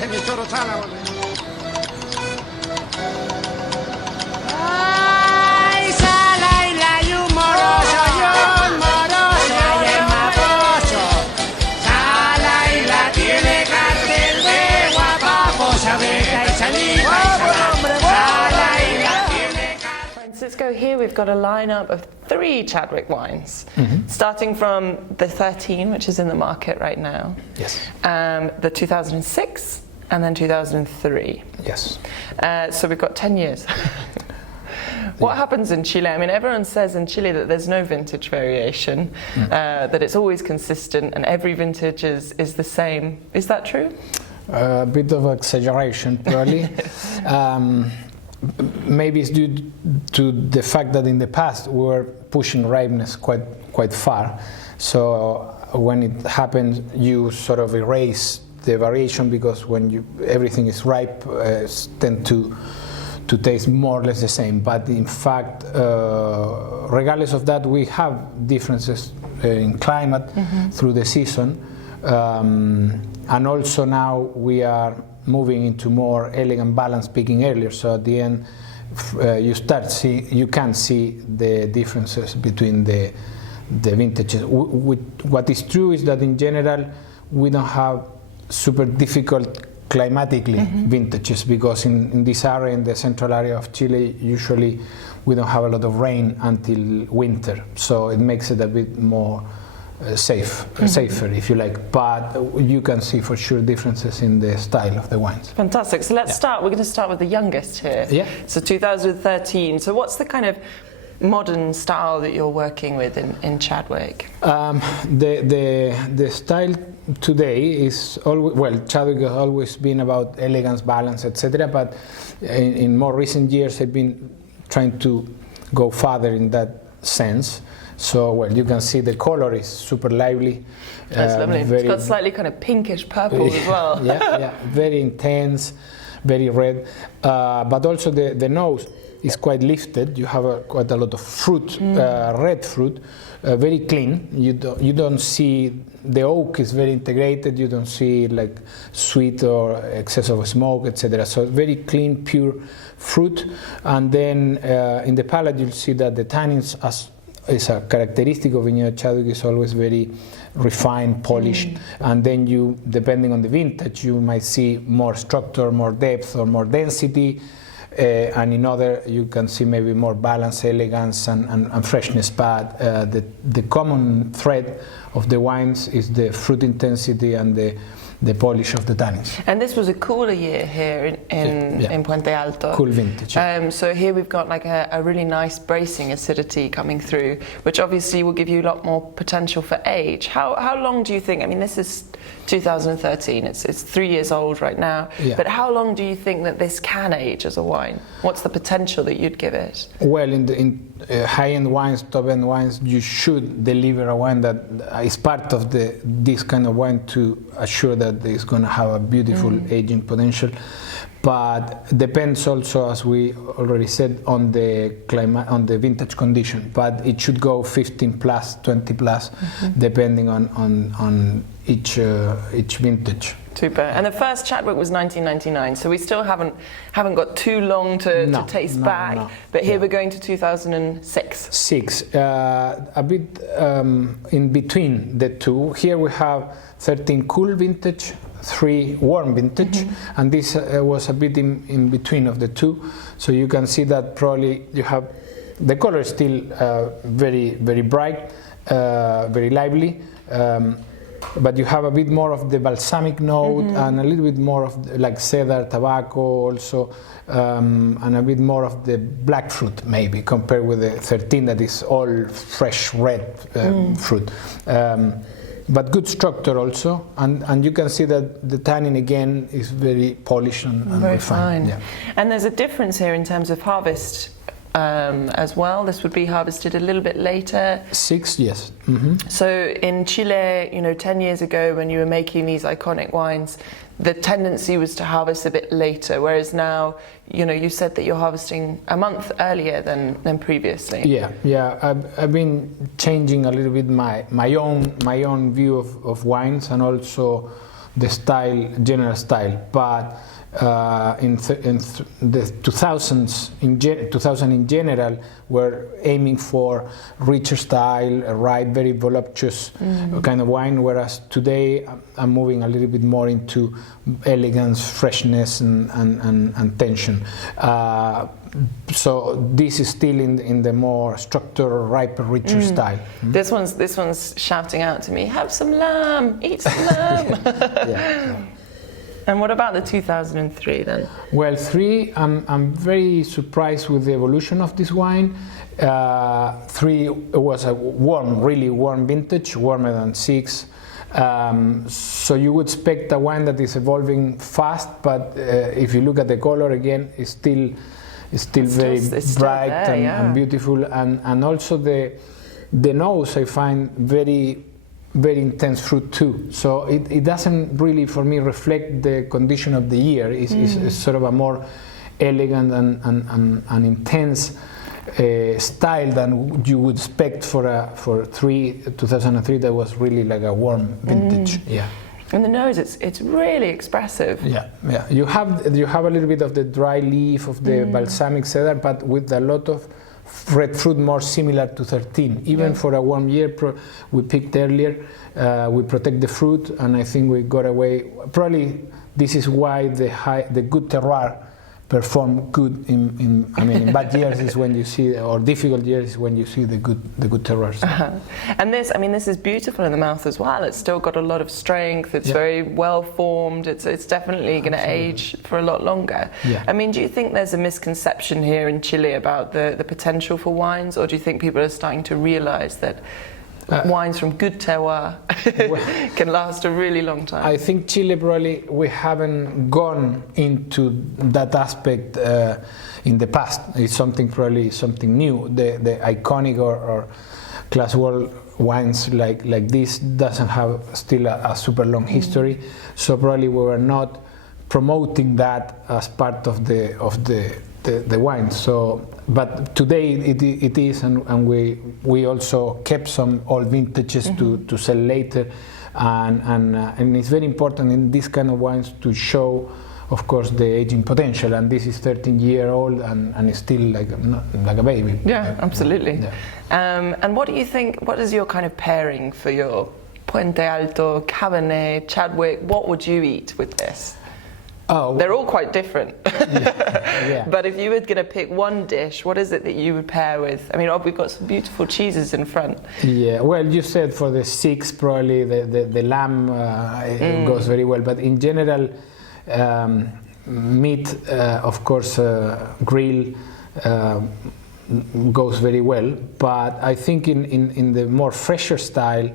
viaje mi choro sala, vale. Ay, sala y la humoroso, yo moroso y el maposo. Sala y la tiene cartel de guapapos, abeja y saliva y salambre. Sala y la tiene cartel. Francisco, here we've got a lineup of 3 Chadwick wines, starting from the 13, which is in the market right now. Yes. The 2006 and then 2003. Yes. So we've got 10 years. What happens in Chile? I mean, everyone says in Chile that there's no vintage variation, that it's always consistent and every vintage is the same. Is that true? A bit of exaggeration, probably. Maybe it's due to the fact that in the past we were pushing ripeness quite far. So when it happens, you sort of erase the variation, because when everything is ripe, tend to taste more or less the same. But in fact, regardless of that, we have differences in climate through the season, and also now we are moving into more elegant balance picking earlier. So at the end, you can see the differences between the vintages. What is true is that in general we don't have super difficult climatically vintages, because in this area, in the central area of Chile, usually we don't have a lot of rain until winter, so it makes it a bit more safer, if you like. But you can see for sure differences in the style of the wines. Fantastic. So let's start. We're going to start with the youngest here. Yeah. So 2013. So what's the kind of modern style that you're working with in Chadwick? The style today is always, well, Chadwick has always been about elegance, balance, etc. But in more recent years, I've been trying to go further in that sense. So, well, you can see the color is super lively. That's lovely. It's got slightly kind of pinkish purple as well. yeah, very intense, very red. But also the nose is quite lifted. You have quite a lot of fruit, red fruit, very clean. You don't see, the oak is very integrated. You don't see like sweet or excess of smoke, etc. So very clean, pure fruit. And then in the palate, you'll see that the tannins is a characteristic of Viñedo Chadwick, is always very refined, polished, and then you, depending on the vintage, you might see more structure, more depth, or more density, and in other you can see maybe more balance, elegance, and freshness. But the common thread of the wines is the fruit intensity and the polish of the tannins. And this was a cooler year here in Puente Alto. Cool vintage. So here we've got like a really nice bracing acidity coming through, which obviously will give you a lot more potential for age. How long do you think, I mean, this is 2013, it's 3 years old right now, but how long do you think that this can age as a wine? What's the potential that you'd give it? Well, in high-end wines, top-end wines, you should deliver a wine that is part of this kind of wine to assure that it's going to have a beautiful aging potential. But depends also, as we already said, on the climate, on the vintage condition. But it should go 15 plus, 20 plus, depending on each vintage. Super. And the first Chadwick was 1999, so we still haven't got too long to taste back. No. But here we're going to 2006. A bit in between the two. Here we have 13 cool vintage, 3 warm vintage, and this was a bit in between of the two. So you can see that probably you have the color is still very, very bright, very lively. But you have a bit more of the balsamic note and a little bit more of like cedar, tobacco also, and a bit more of the black fruit maybe compared with the 13 that is all fresh red fruit. But good structure also, and you can see that the tannin again is very polished and very refined. fine. Yeah. And there's a difference here in terms of harvest as well. This would be harvested a little bit later. 6, yes. So in Chile, 10 years ago when you were making these iconic wines, the tendency was to harvest a bit later, whereas now, you said that you're harvesting a month earlier than previously. Yeah. I've been changing a little bit my own view of wines, and also the style, general style, but the 2000s, 2000 in general, we're aiming for richer style, a ripe, very voluptuous kind of wine, whereas today I'm moving a little bit more into elegance, freshness, and tension. So this is still in the more structured, riper, richer style. This one's shouting out to me, have some lamb, eat some lamb. Yeah. And what about the 2003 then? Well, 3, I'm very surprised with the evolution of this wine. 3 was a really warm vintage, warmer than 6. So you would expect a wine that is evolving fast, but if you look at the color again, it's still very bright and beautiful, and also the nose I find very intense fruit too. So it doesn't really, for me, reflect the condition of the year. It's sort of a more elegant and intense style than you would expect for 2003 that was really like a warm vintage. Yeah. And the nose, it's really expressive. Yeah. You have a little bit of the dry leaf of the balsamic cedar, but with a lot of red fruit, more similar to 13. Even for a warm year, we picked earlier. We protect the fruit, and I think we got away. Probably this is why the good terroir perform good in bad years is when you see, or difficult years is when you see the good terroirs. And this is beautiful in the mouth as well. It's still got a lot of strength. It's very well formed. It's definitely going to age for a lot longer. Yeah. I mean, do you think there's a misconception here in Chile about the potential for wines, or do you think people are starting to realize that wines from good terroir can last a really long time? I think Chile, probably we haven't gone into that aspect in the past. It's probably something new. The iconic or class world wines like this doesn't have still a super long history. So probably we were not promoting that as part of the wine. So, but today it is, and we also kept some old vintages to sell later, and it's very important in this kind of wines to show, of course, the aging potential. And this is 13-year-old and it's still like a baby. Yeah, absolutely. Yeah. And what do you think? What is your kind of pairing for your Puente Alto, Cabernet, Chadwick? What would you eat with this? Oh, they're all quite different. Yeah. But if you were going to pick one dish, what is it that you would pair with? I mean, we've got some beautiful cheeses in front. Yeah, well, you said for the 6, probably the lamb goes very well. But in general, meat, of course, grill goes very well. But I think in the more fresher style,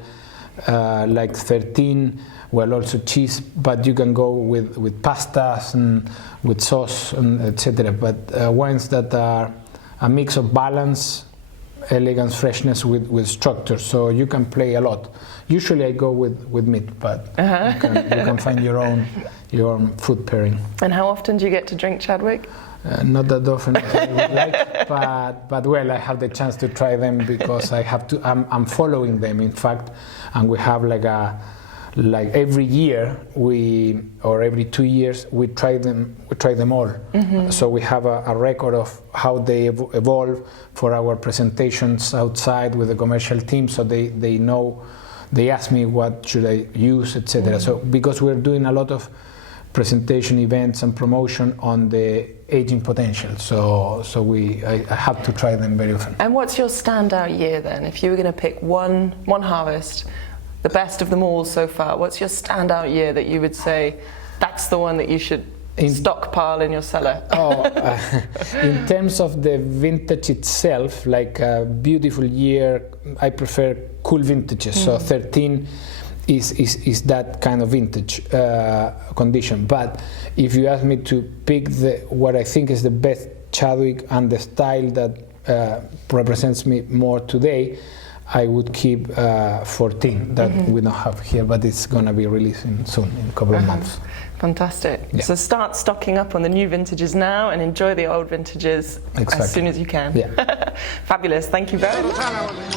like 13, well, also cheese, but you can go with pastas and with sauce and etc. But wines that are a mix of balance, elegance, freshness with structure, so you can play a lot. Usually I go with meat, but you can find your own food pairing. And how often do you get to drink Chadwick? Not that often as I would like, but well, I have the chance to try them because I have to. I'm following them, in fact, and we have like every year or every 2 years we try them all. So we have a record of how they evolve for our presentations outside with the commercial team, so they know. They ask me what should I use, etc. So because we're doing a lot of presentation events and promotion on the aging potential, so I have to try them very often. And what's your standout year then? If you were going to pick one harvest, the best of them all so far, what's your standout year that you would say that's the one that you should stockpile in your cellar? In terms of the vintage itself, like a beautiful year, I prefer cool vintages. So 13 is that kind of vintage condition. But if you ask me to pick what I think is the best Chadwick and the style that represents me more today, I would keep 14 that we don't have here, but it's going to be releasing soon in a couple of months. Fantastic. Yeah. So start stocking up on the new vintages now and enjoy the old vintages as soon as you can. Yeah. Fabulous. Thank you very much.